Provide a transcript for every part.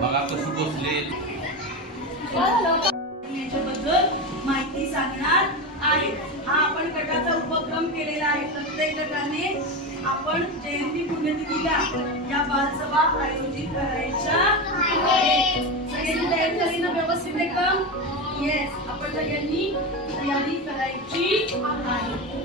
बघा कशी बसले. माहिती सांगणार आहे. हा आपण गटाचा उपक्रम केलेला आहे. प्रत्येक गटाने आपण जयंती पुण्यतिथीला या बालसभा आयोजित करायच्या सगळ्यांची व्यवस्थित आहे का येस आपण सगळ्यांनी तयारी करायची आहे.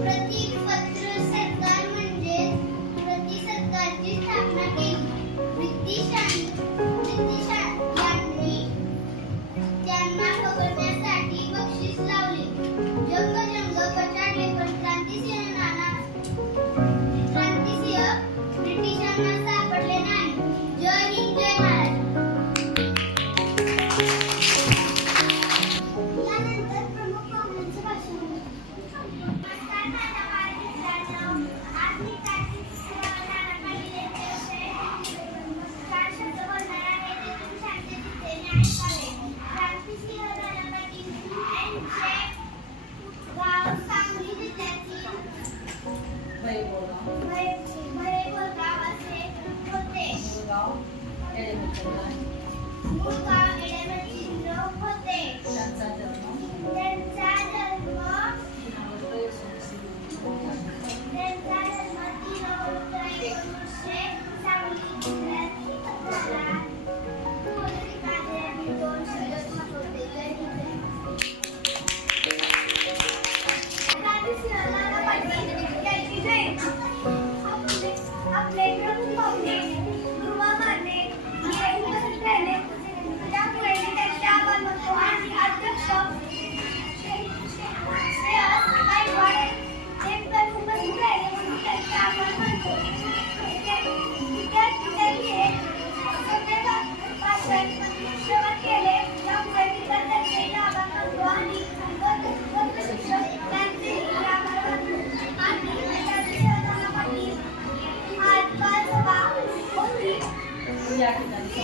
Por या ठिकाणी.